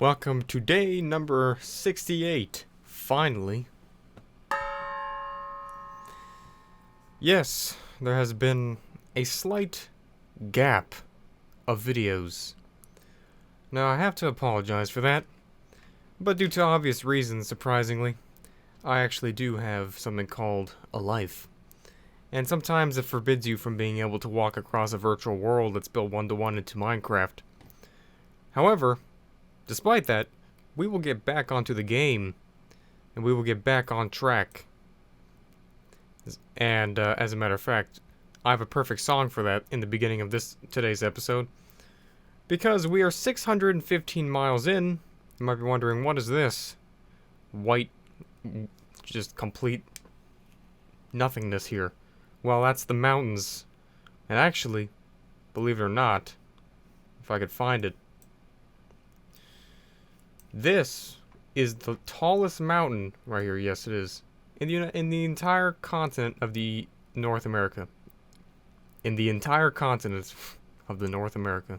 Welcome to day number 68. Finally. Yes, there has been a slight gap of videos. Now, I have to apologize for that, but due to obvious reasons, surprisingly, I actually do have something called a life. And sometimes it forbids you from being able to walk across a virtual world that's built one-to-one into Minecraft. However, despite that, we will get back onto the game, and we will get back on track. And as a matter of fact, I have a perfect song for that in the beginning of today's episode. Because we are 615 miles in, you might be wondering, what is this? White, just complete nothingness here. Well, that's the mountains. And actually, believe it or not, if I could find it, this is the tallest mountain right here. Yes, it is. In the entire continent of the North America. In the entire continent of the North America.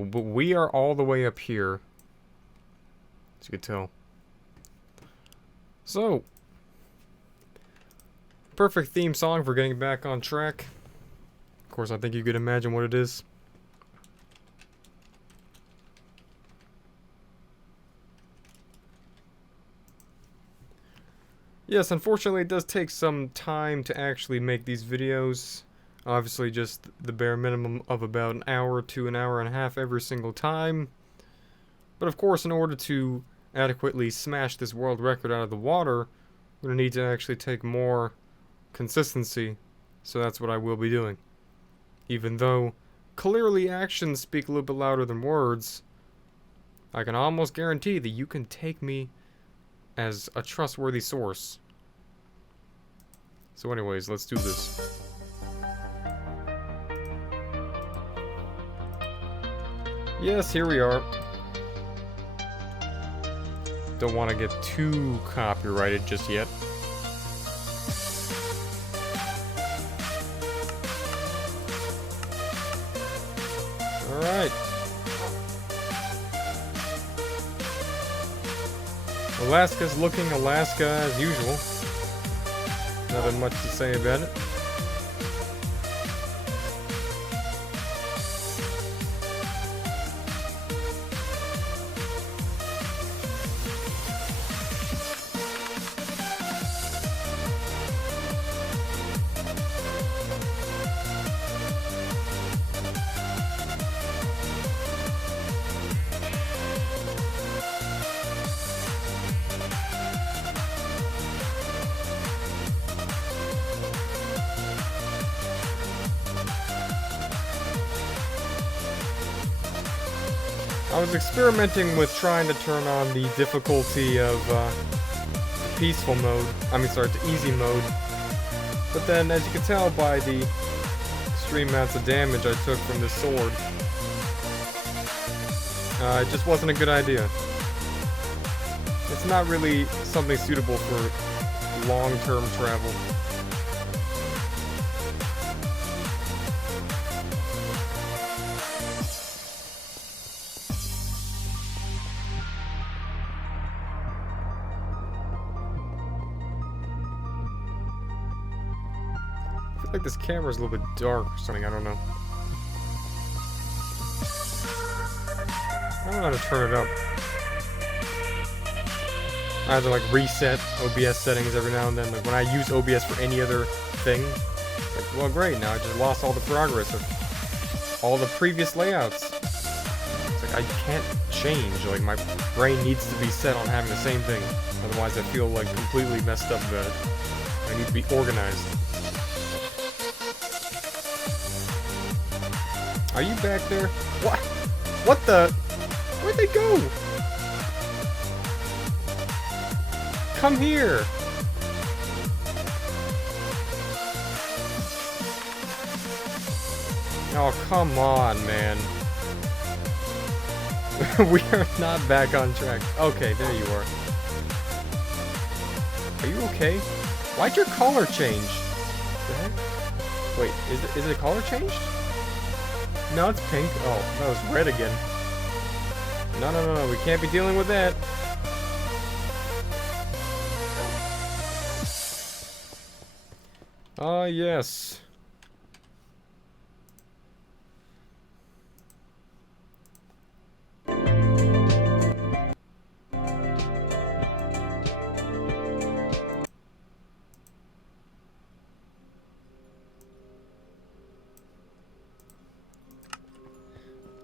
But we are all the way up here, as you can tell. So, perfect theme song for getting back on track. Of course, I think you could imagine what it is. Yes, unfortunately it does take some time to actually make these videos. Obviously just the bare minimum of about an hour to an hour and a half every single time. But of course, in order to adequately smash this world record out of the water, we're going to need to actually take more consistency. So that's what I will be doing. Even though clearly actions speak a little bit louder than words, I can almost guarantee that you can take me as a trustworthy source. So anyways, let's do this. Yes, here we are. Don't want to get too copyrighted just yet. Alright. Alaska's looking Alaska as usual. Nothing much to say about it. I was experimenting with trying to turn on the difficulty of the peaceful mode. The easy mode. But then, as you can tell by the extreme amounts of damage I took from this sword, it just wasn't a good idea. It's not really something suitable for long-term travel. I feel like this camera's a little bit dark or something, I don't know. I don't know how to turn it up. I have to like reset OBS settings every now and then. Like when I use OBS for any other thing, like, well great, now I just lost all the progress of all the previous layouts. It's like I can't change, like my brain needs to be set on having the same thing. Otherwise I feel like completely messed up about it. I need to be organized. Are you back there? What? What the? Where'd they go? Come here! Oh, come on, man. We are not back on track. Okay, there you are. Are you okay? Why'd your collar change? The heck? Wait, is the collar changed? No, it's pink. Oh, that was red again. No, no, no, no, we can't be dealing with that. Ah, yes.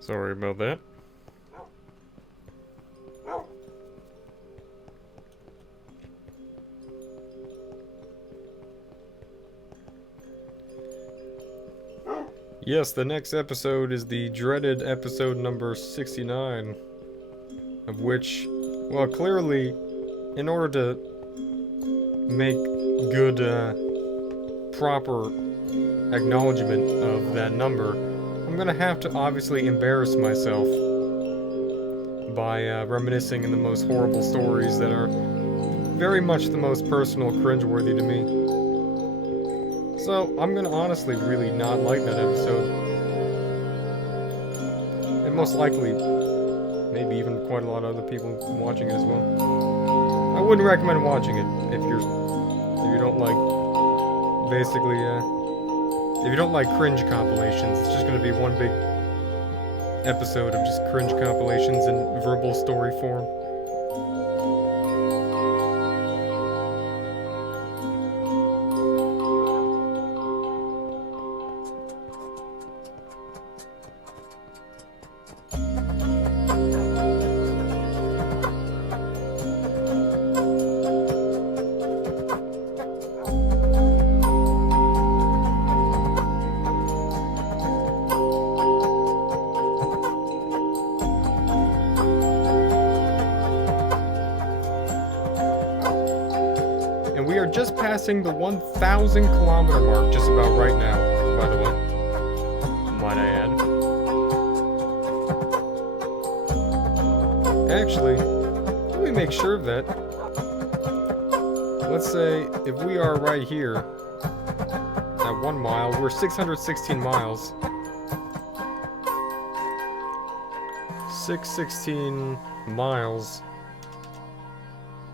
Sorry about that. Yes, the next episode is the dreaded episode number 69. Of which, well, clearly, in order to make good, proper acknowledgement of that number, I'm gonna have to obviously embarrass myself by reminiscing in the most horrible stories that are very much the most personal cringeworthy to me. So, I'm gonna honestly really not like that episode. And most likely, maybe even quite a lot of other people watching it as well. I wouldn't recommend watching it if you don't like, basically, if you don't like cringe compilations. It's just gonna be one big episode of just cringe compilations in verbal story form. And we are just passing the 1,000 kilometer mark just about right now, by the way. Might I add. Actually, let me make sure of that. Let's say if we are right here at 1 mile, we're 616 miles. 616 miles.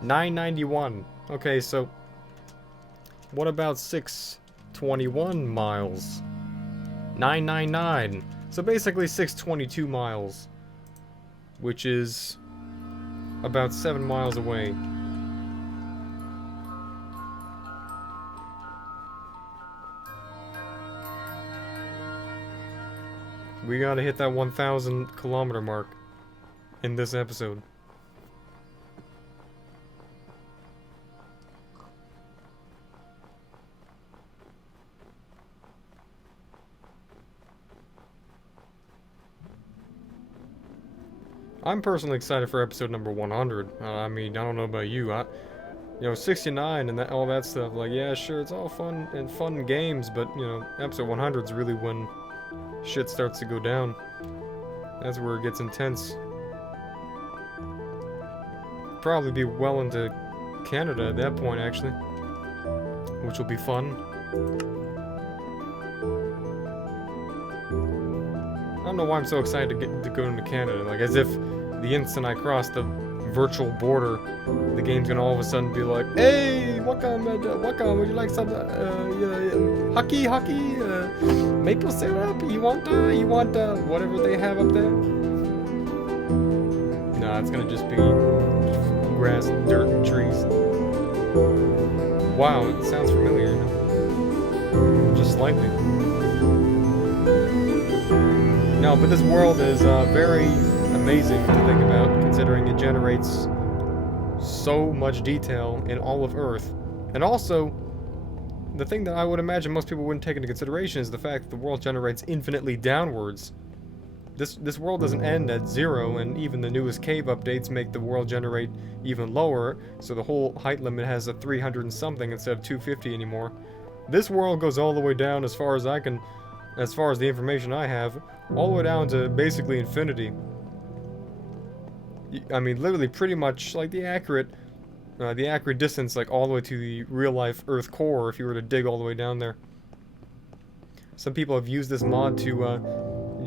991. Okay, so what about 621 miles? 999. So basically 622 miles, which is about 7 miles away. We gotta hit that 1,000 kilometer mark in this episode. I'm personally excited for episode number 100. I mean, I don't know about you. You know, 69 and all that stuff. Like, yeah, sure, it's all fun and games, but you know, episode 100 is really when shit starts to go down. That's where it gets intense. Probably be well into Canada at that point, actually, which will be fun. I don't know why I'm so excited to go into Canada. Like, as if the instant I cross the virtual border, the game's gonna all of a sudden be like, "Hey, welcome, would you like some, hockey, maple syrup? You want, whatever they have up there?" Nah, it's gonna just be grass, dirt, and trees. Wow, it sounds familiar. Just slightly. No, but this world is very amazing to think about, considering it generates so much detail in all of Earth. And also, the thing that I would imagine most people wouldn't take into consideration is the fact that the world generates infinitely downwards. This world doesn't end at 0, and even the newest cave updates make the world generate even lower, so the whole height limit has a 300 and something instead of 250 anymore. This world goes all the way down as far as the information I have, all the way down to basically infinity. I mean, literally pretty much like the accurate distance, like all the way to the real-life Earth core if you were to dig all the way down there. Some people have used this mod to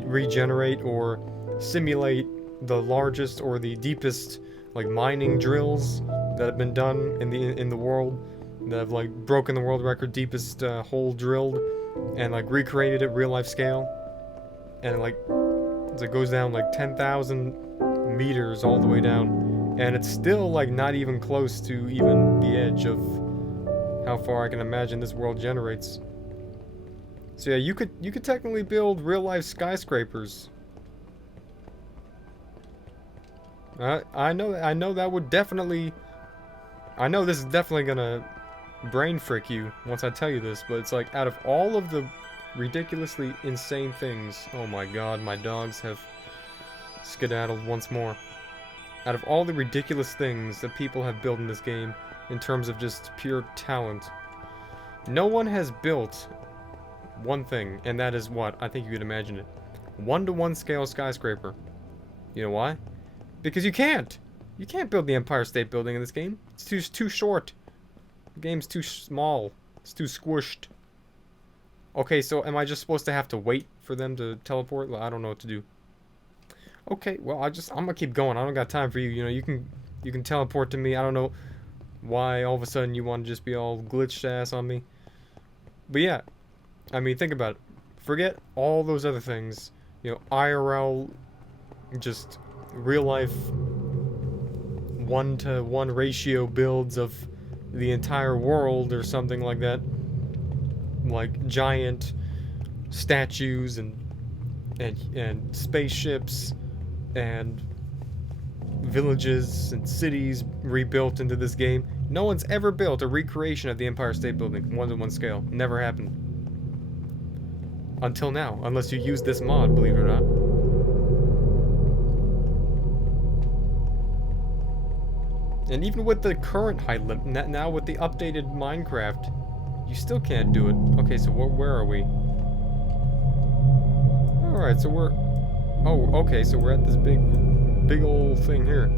regenerate or simulate the largest or the deepest like mining drills that have been done in the world, that have like broken the world record, deepest hole drilled, and like recreated it real life scale, and like it goes down like 10,000 meters all the way down, and it's still like not even close to even the edge of how far I can imagine this world generates. So yeah, you could technically build real life skyscrapers. I know that would definitely. I know this is definitely gonna brain frick you once I tell you this, but it's like out of all of the ridiculously insane things. Oh my god, my dogs have skedaddled once more. Out of all the ridiculous things that people have built in this game, in terms of just pure talent, no one has built one thing, and that is what? I think you could imagine it. 1-to-1 scale skyscraper. You know why? Because you can't! You can't build the Empire State Building in this game. It's too short. The game's too small. It's too squished. Okay, so am I just supposed to have to wait for them to teleport? Well, I don't know what to do. Okay, well, I'm gonna keep going. I don't got time for you. You know, you can teleport to me. I don't know why all of a sudden you want to just be all glitched ass on me. But yeah, I mean, think about it. Forget all those other things. You know, IRL, just real life 1-to-1 ratio builds of the entire world or something like that. Like giant statues and spaceships and villages and cities rebuilt into this game. No one's ever built a recreation of the Empire State Building, 1-to-1 scale. Never happened. Until now, unless you use this mod, believe it or not. And even with the current height limit, now with the updated Minecraft, you still can't do it. Okay, so where are we? Alright, so we're... Oh, okay, so we're at this big old thing here.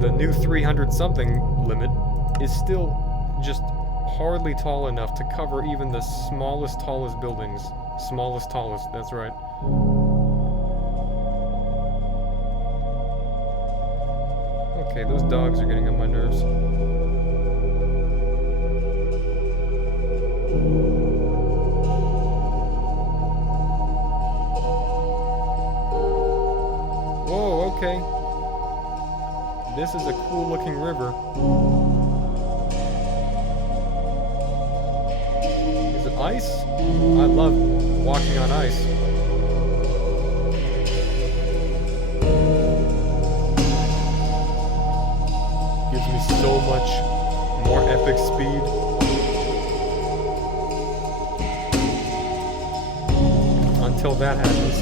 The new 300-something limit is still just hardly tall enough to cover even the smallest, tallest buildings. Smallest, tallest, that's right. Okay, those dogs are getting on my nerves. Whoa, okay. This is a cool looking river. Is it ice? I love walking on ice. Gives me so much more epic speed. Until that happens.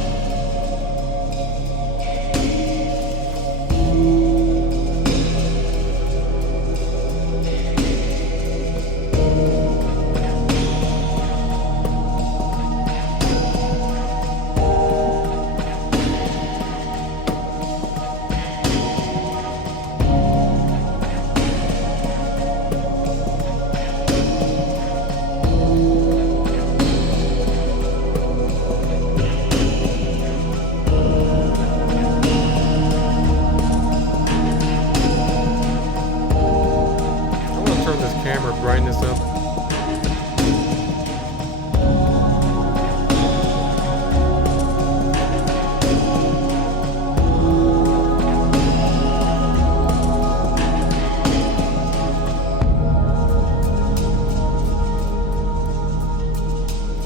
Camera brightness up.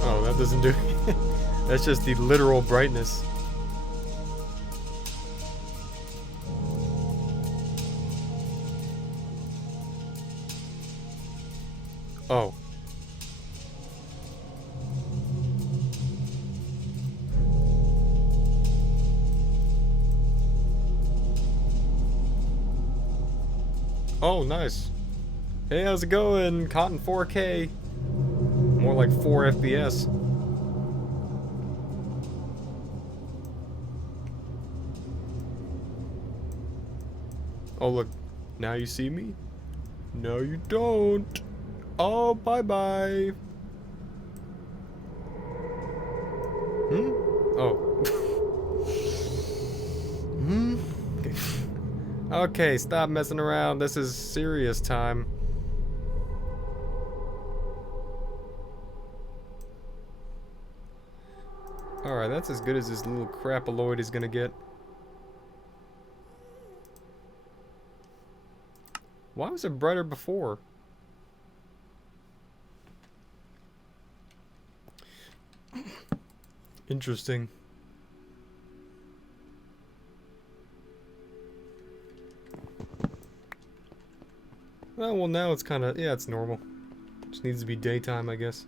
Oh, that doesn't do it. That's just the literal brightness. Oh. Oh, nice. Hey, how's it going? Cotton 4K. More like 4 FPS. Oh, look. Now you see me? No, you don't. Oh, bye-bye. Oh. Okay, stop messing around. This is serious time. Alright, that's as good as this little crapaloid is gonna get. Why was it brighter before? Interesting. Oh, well now it's kinda, yeah, it's normal. Just needs to be daytime, I guess.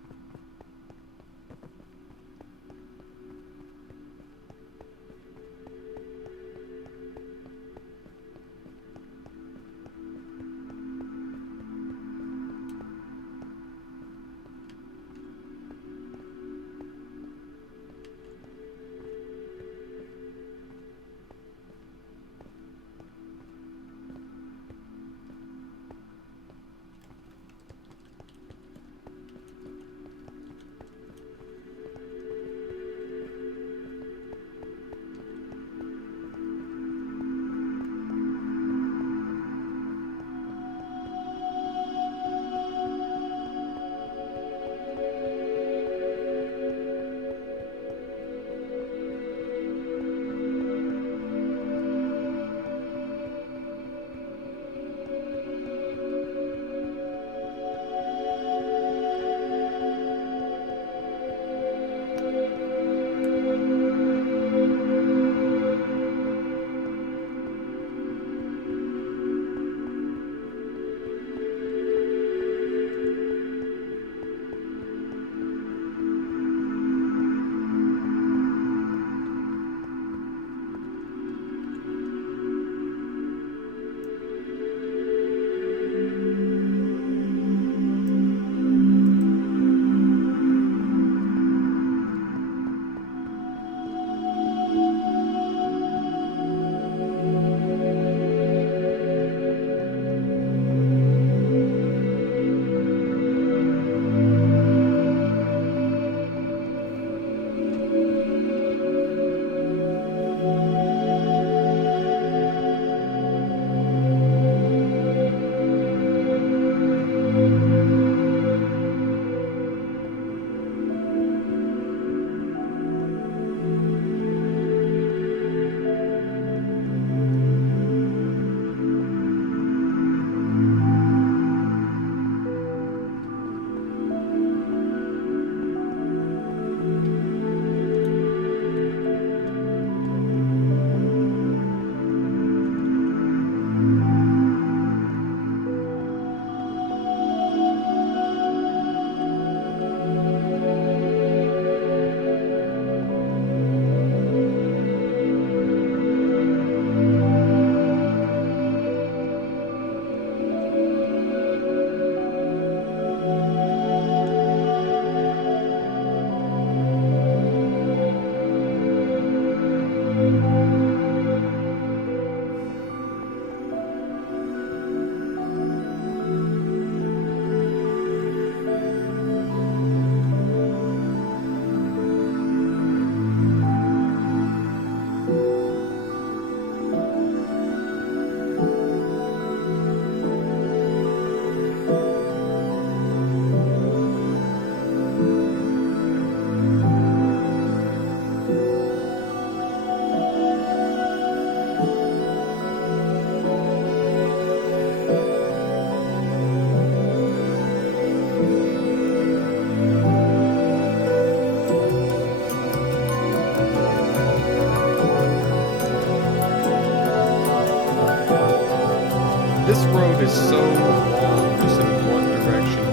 This road is so long, just in one direction.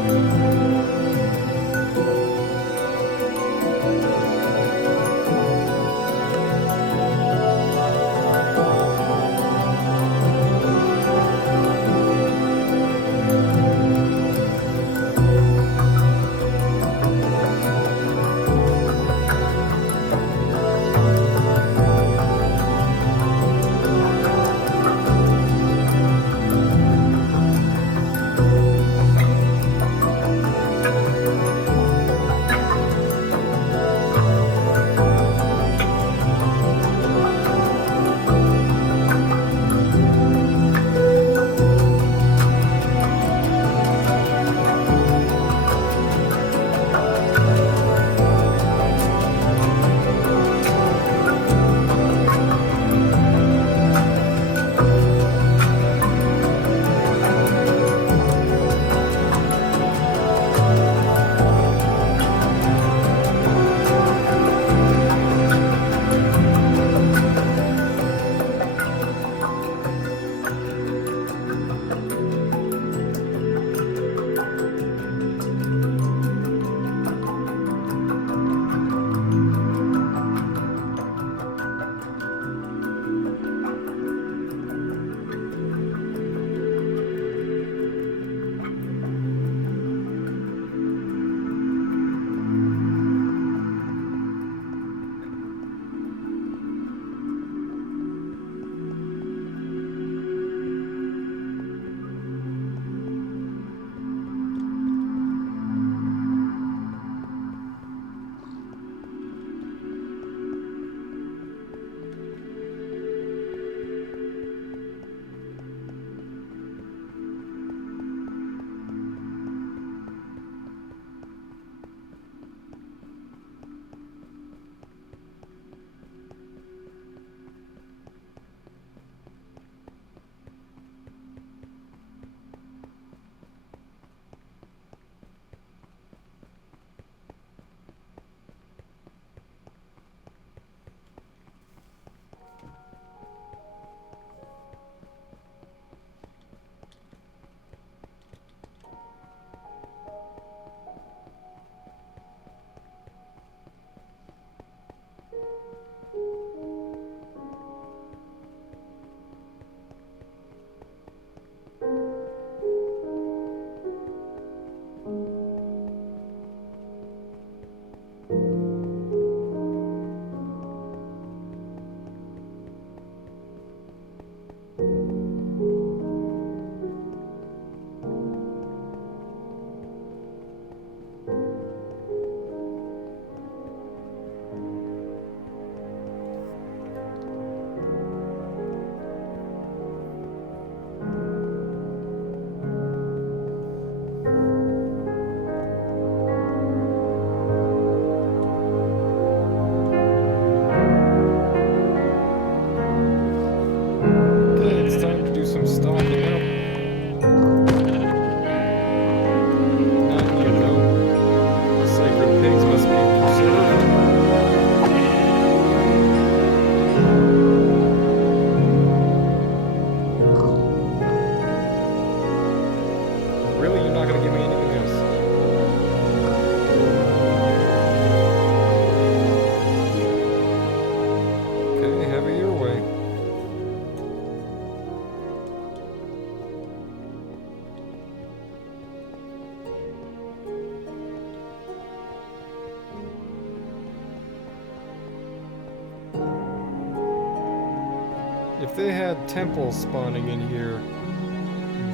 If they had temples spawning in here,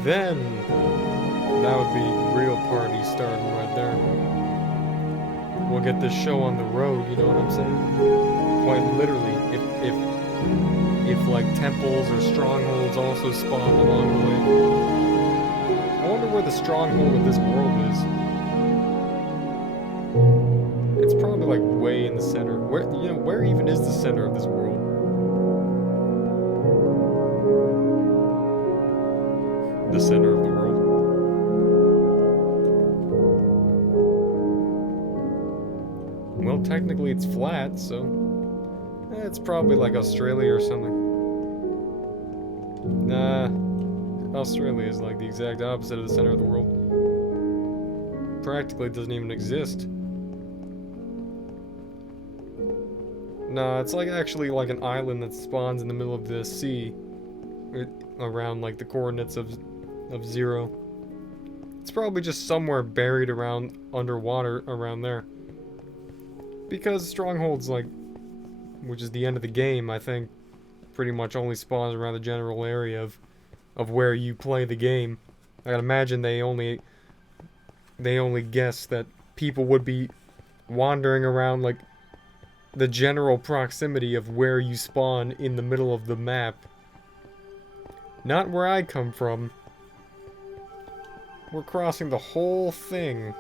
then that would be real party starting right there. We'll get this show on the road, you know what I'm saying? Quite literally, if like temples or strongholds also spawned along the way. I wonder where the stronghold of this world is. It's probably like way in the center. Where even is the center of this world? The center of the world. Well, technically it's flat, so it's probably like Australia or something. Nah, Australia is like the exact opposite of the center of the world. Practically doesn't even exist. Nah, it's like actually like an island that spawns in the middle of the sea, around like the coordinates of 0. It's probably just somewhere buried around underwater around there. Because strongholds, like, which is the end of the game, I think, pretty much only spawns around the general area of where you play the game. I can imagine they only guess that people would be wandering around like the general proximity of where you spawn in the middle of the map. Not where I come from. We're crossing the whole thing.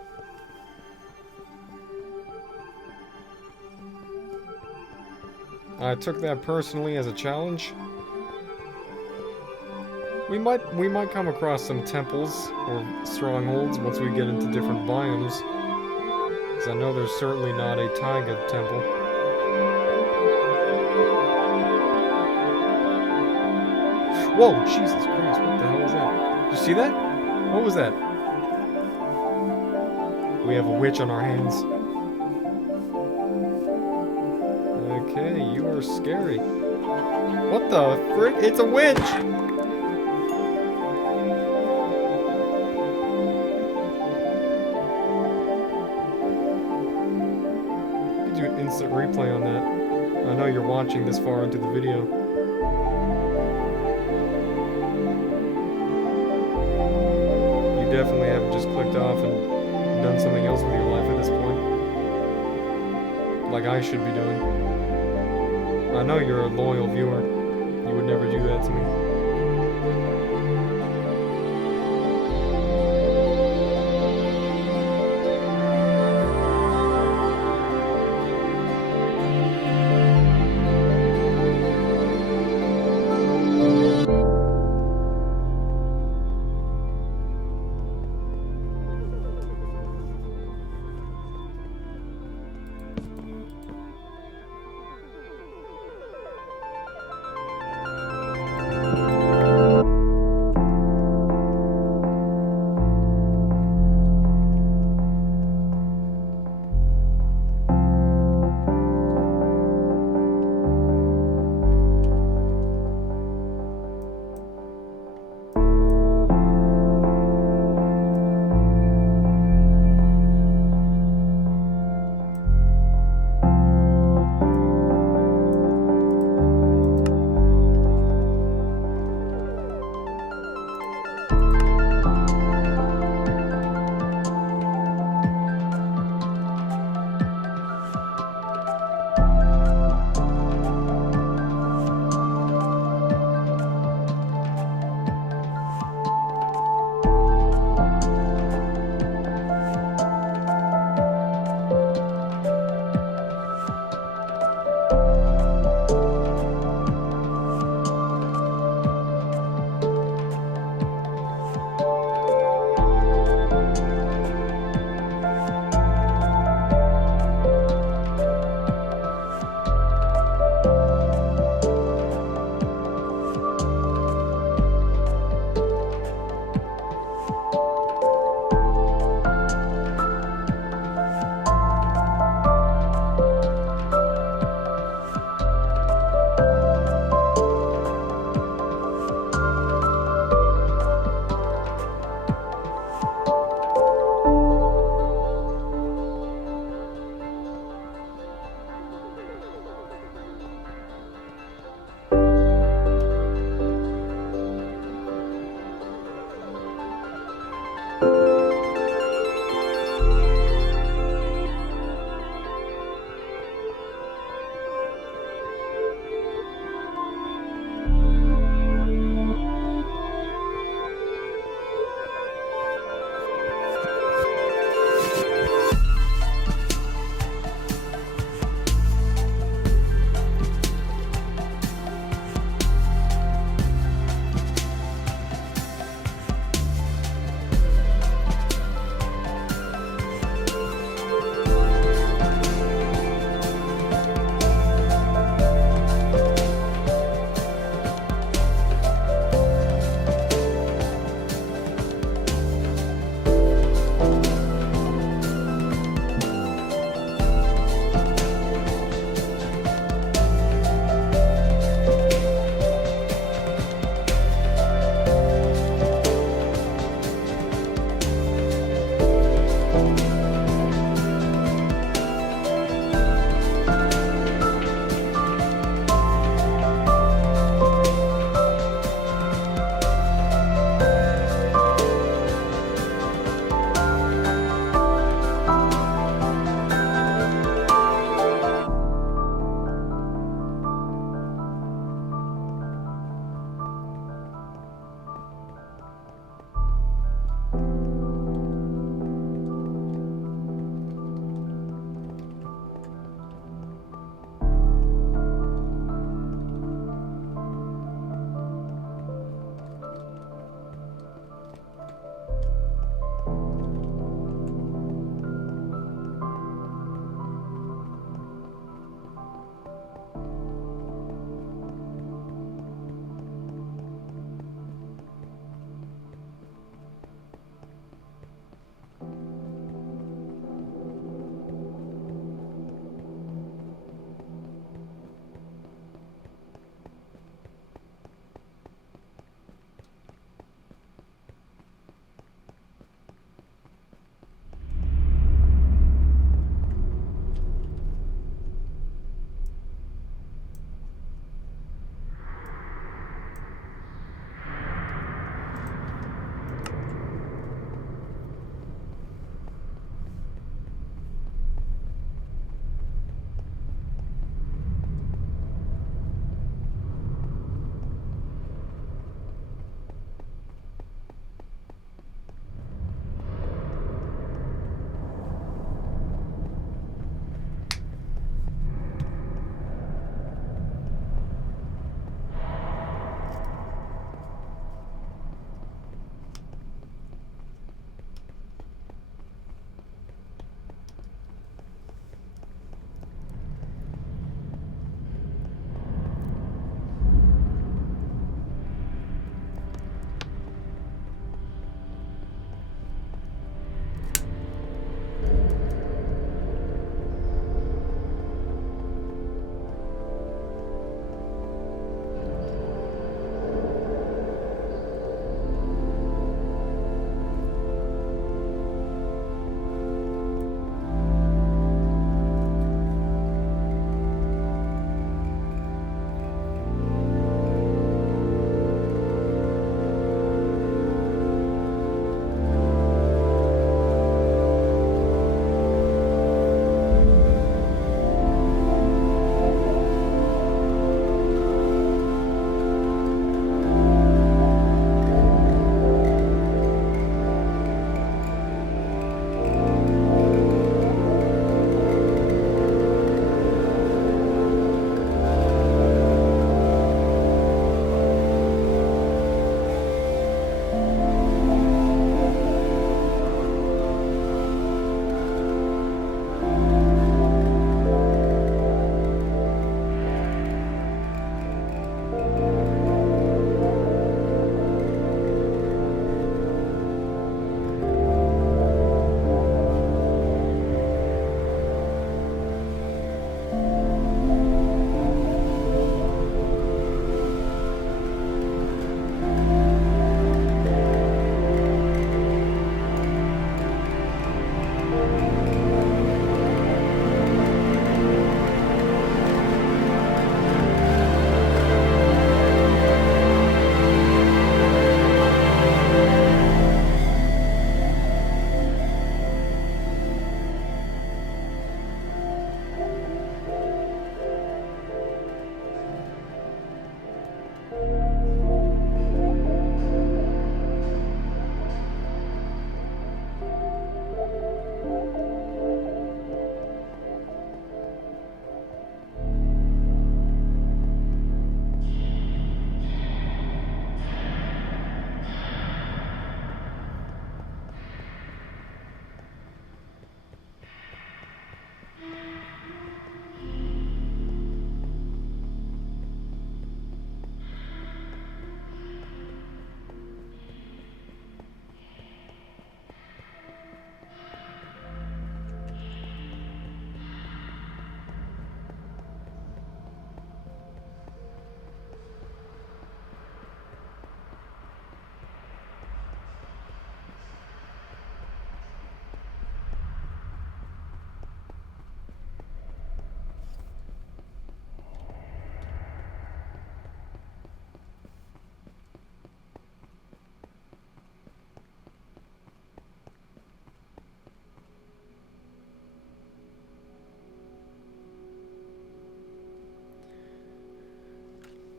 I took that personally as a challenge. We might come across some temples or strongholds once we get into different biomes. Because I know there's certainly not a taiga temple. Whoa, Jesus Christ, what the hell was that? Did you see that? What was that? We have a witch on our hands. Okay, you are scary. What the frick? It's a witch! You do an instant replay on that. I know you're watching this far into the video. You definitely haven't just clicked off and done something else with your life at this point. Like I should be doing. I know you're a loyal viewer. You would never do that to me.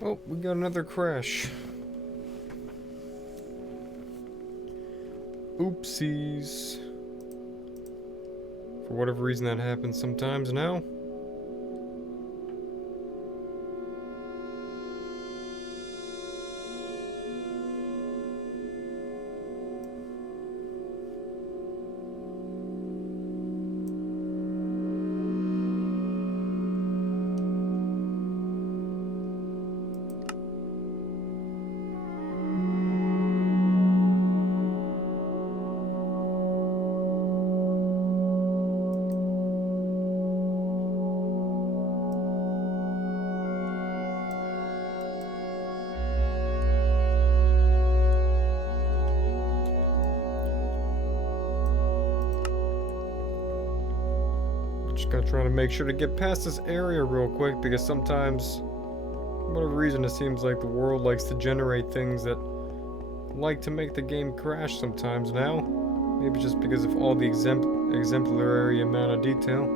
Oh, we got another crash. Oopsies. For whatever reason that happens sometimes now. Just gotta try to make sure to get past this area real quick, because sometimes, for whatever reason, it seems like the world likes to generate things that like to make the game crash sometimes now. Maybe just because of all the exemplary amount of detail.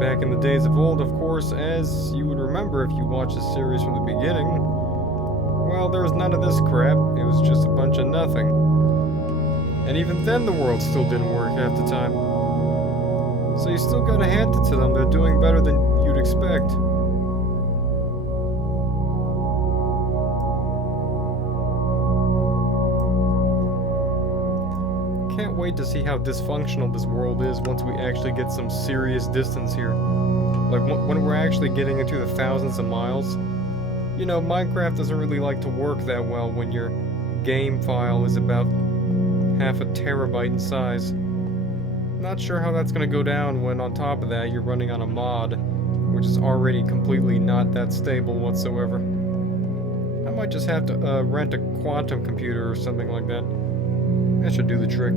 Back in the days of old, of course, as you would remember if you watched the series from the beginning, well, there was none of this crap. It was just a bunch of nothing. And even then, the world still didn't work half the time. So you still gotta hand it to them. They're doing better than you'd expect. Can't wait to see how dysfunctional this world is once we actually get some serious distance here. Like, when we're actually getting into the thousands of miles. You know, Minecraft doesn't really like to work that well when your game file is about half a terabyte in size. Not sure how that's gonna go down when on top of that you're running on a mod, which is already completely not that stable whatsoever. I might just have to rent a quantum computer or something like that. That should do the trick.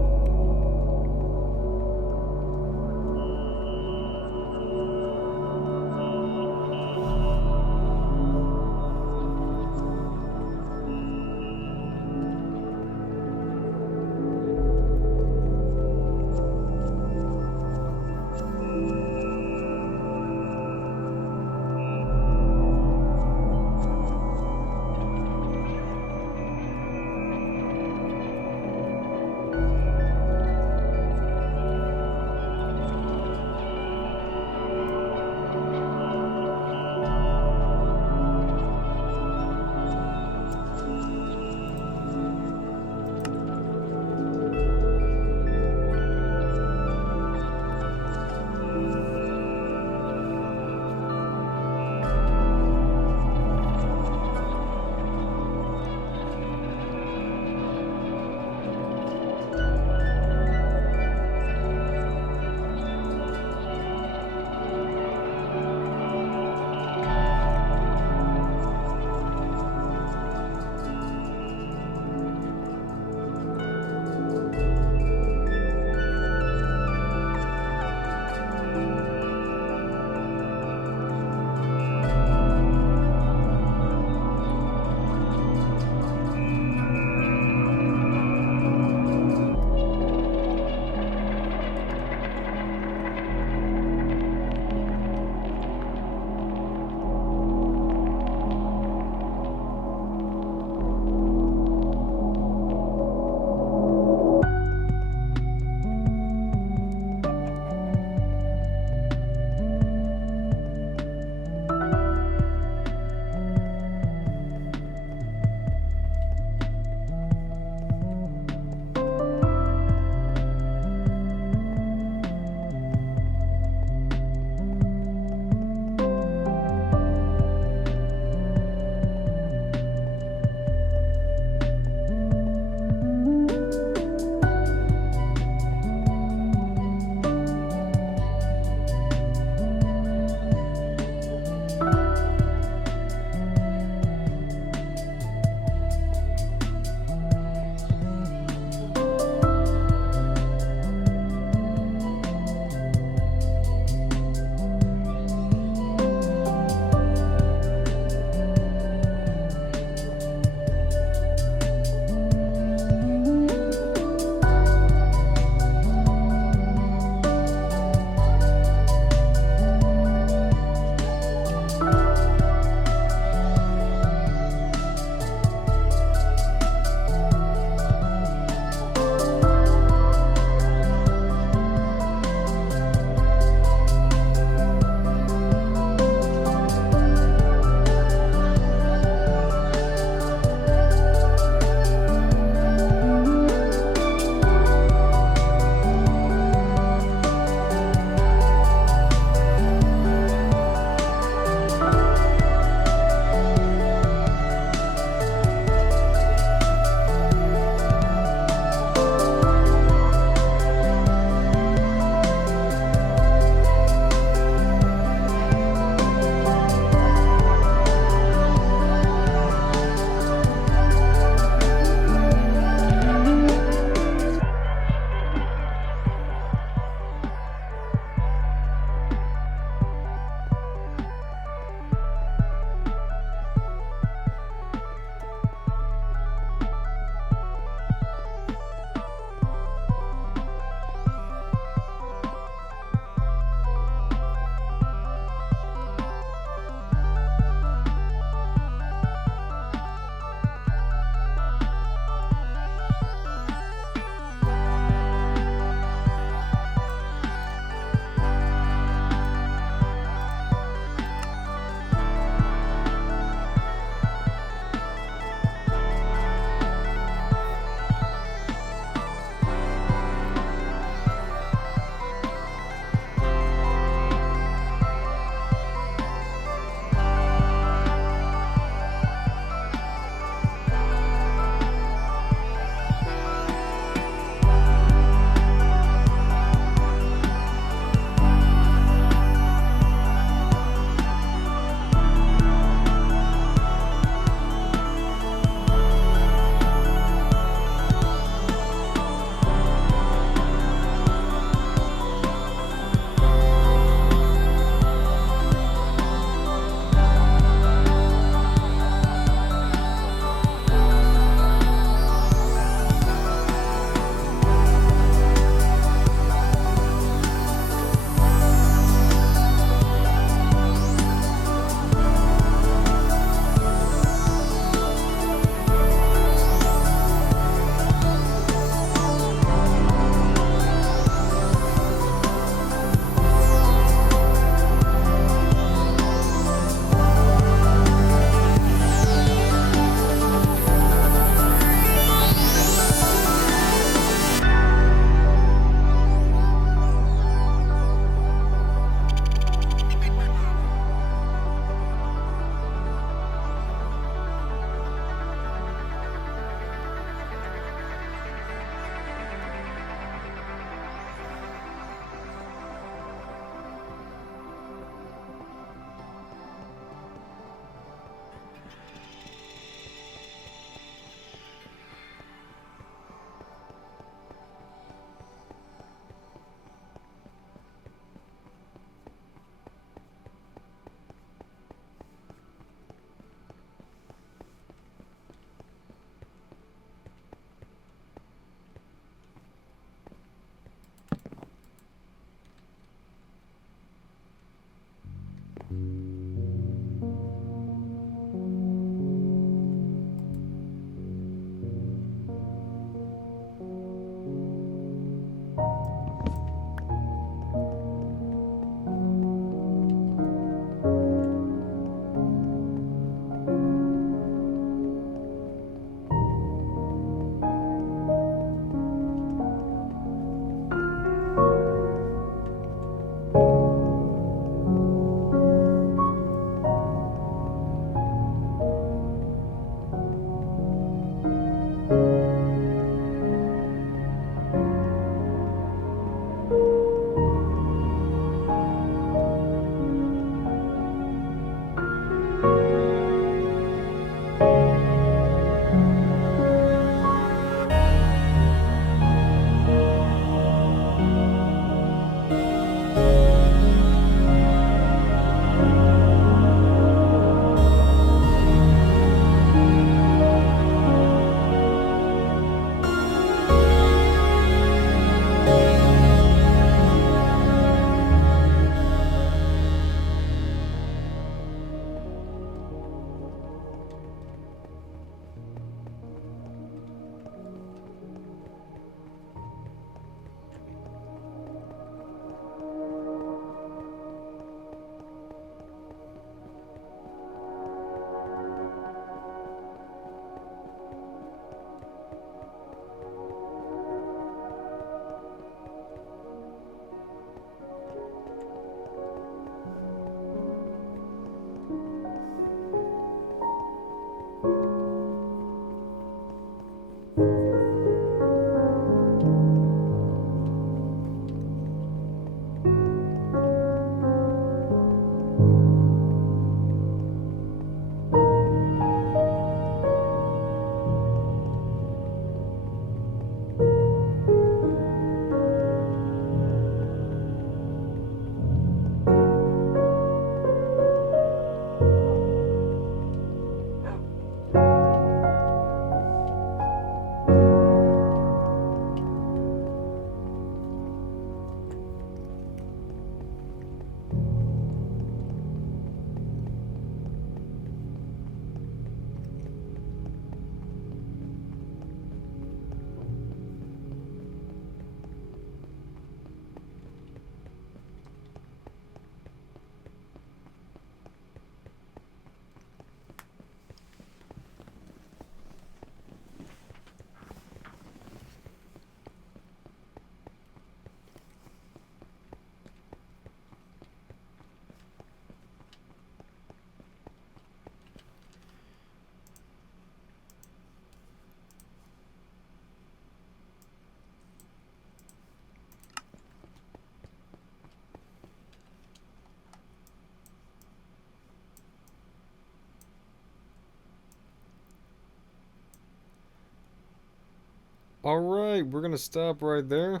Alright, we're gonna stop right there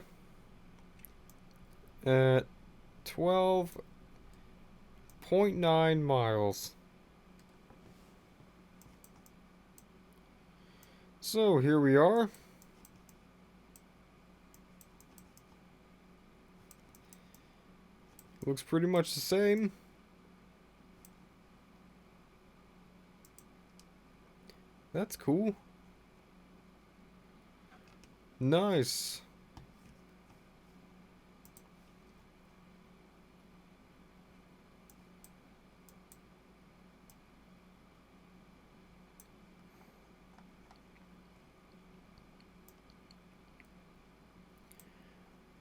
at 12.9 miles. So here we are. Looks pretty much the same. That's cool. Nice.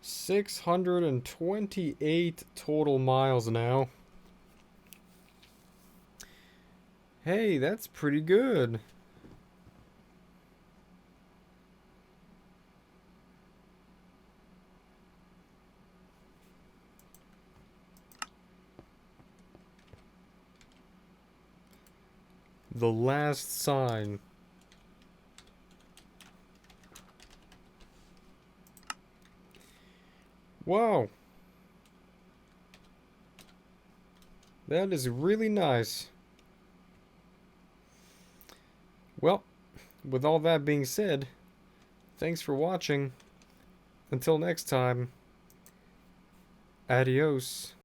$628 total miles now. Hey, that's pretty good. The last sign. Wow. That is really nice. Well, with all that being said, thanks for watching. Until next time, adios.